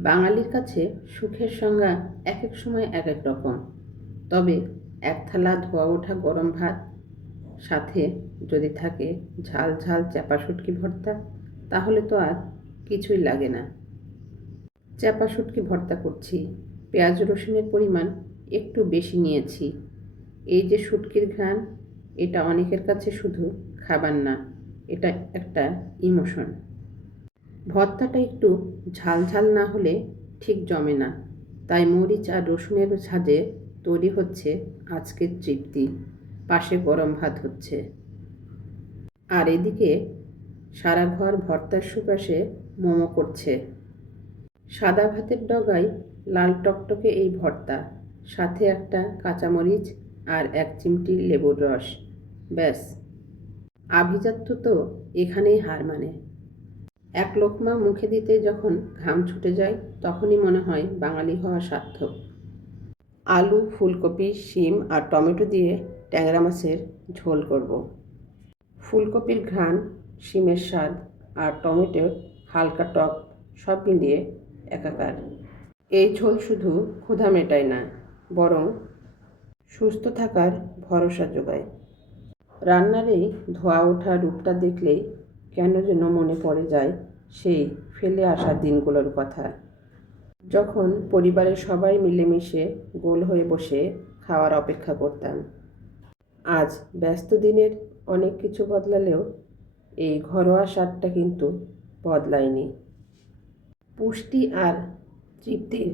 বাঙালির কাছে সুখের সংজ্ঞা এক এক সময় এক এক রকম। তবে এক থালা ধোয়া ওঠা গরম ভাত, সাথে যদি থাকে ঝাল ঝাল চ্যাপা শুটকি ভর্তা, তাহলে তো আর কিছুই লাগে না। চ্যাপা শুটকি ভর্তা করছি, পেঁয়াজ রসুনের পরিমাণ একটু বেশি নিয়েছি। এই যে শুটকির ঘ্রাণ, এটা অনেকের কাছে শুধু খাবার না, এটা একটা ইমোশন। ভর্তাটা একটু ঝাল ঝাল না হলে ঠিক জমে না, তাই মরিচ আর রসুনের ঝাঁজে তৈরি হচ্ছে আজকের তৃপ্তি। পাশে গরম ভাত হচ্ছে, আর এদিকে সারা ঘর ভর্তার সুবাসে মোমো করছে। সাদা ভাতের ডগায় লাল টকটকে এই ভর্তা, সাথে একটা কাঁচামরিচ আর এক চিমটি লেবুর রস, ব্যাস আভিজাত্য তো এখানেই হার মানে। এক লোকমা মুখে দিতে যখন ঘাম ছুটে যায়, তখনই মনে হয় বাঙালি হওয়া সার্থক। আলু, ফুলকপি, শিম আর টমেটো দিয়ে ট্যাংরা মাছের ঝোল করব। ফুলকপির ঘ্রাণ, শিমের স্বাদ আর টমেটোর হালকা টক সব মিলিয়ে একাকার। এই ঝোল শুধু ক্ষুধা মেটায় না, বরং সুস্থ থাকার ভরসা যোগায়। রান্নার এই ধোয়া ওঠা রূপটা দেখলেই কেন যেন মনে পড়ে যায় সেই ফেলে আসা দিনগুলোর কথা, যখন পরিবারের সবাই মিলেমিশে গোল হয়ে বসে খাওয়ার অপেক্ষা করতাম। আজ ব্যস্ত দিনের অনেক কিছু বদলালেও এই ঘরোয়া স্বাদটা কিন্তু বদলায়নি। পুষ্টি আর তৃপ্তির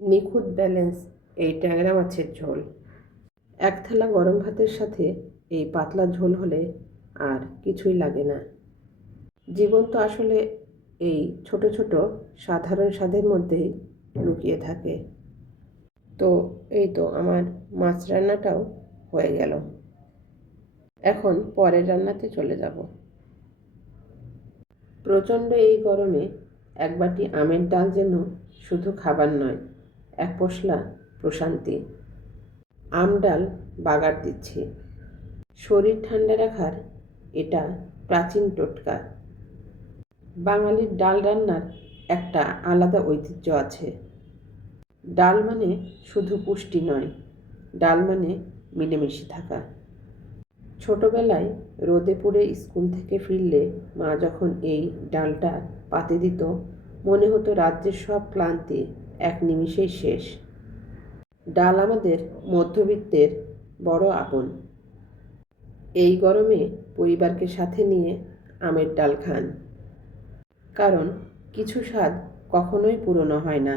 নিখুঁত ব্যালেন্স এই ট্যাংরা মাছের ঝোল। এক থালা গরম ভাতের সাথে এই পাতলা ঝোল হলে আর কিছুই লাগে না। জীবন তো আসলে এই ছোট ছোট সাধারণ স্বাদের মধ্যেই লুকিয়ে থাকে। তো এই তো আমার মাছ রান্নাটাও হয়ে গেল। এখন পরের রান্নাতে চলে যাব। প্রচণ্ড এই গরমে এক বাটি আমের ডাল যেন শুধু খাবার নয়, এক পশলা প্রশান্তি। আম ডাল বাগার দিচ্ছি। শরীর ঠান্ডা রাখার এটা প্রাচীন টোটকা। বাঙালির ডাল রান্নার একটা আলাদা ঐতিহ্য আছে। ডাল মানে শুধু পুষ্টি নয়, ডাল মানে মিলেমিশে থাকা। ছোটবেলায় রোদে পুড়ে স্কুল থেকে ফিরলে মা যখন এই ডালটা পাতে দিত, মনে হতো রাজ্যের সব ক্লান্তি এক নিমিষেই শেষ। ডাল আমাদের মধ্যবিত্তের বড় আপন। এই গরমে পরিবারকে সাথে নিয়ে আমের ডাল খান, কারণ কিছু স্বাদ কখনোই পুরনো হয় না।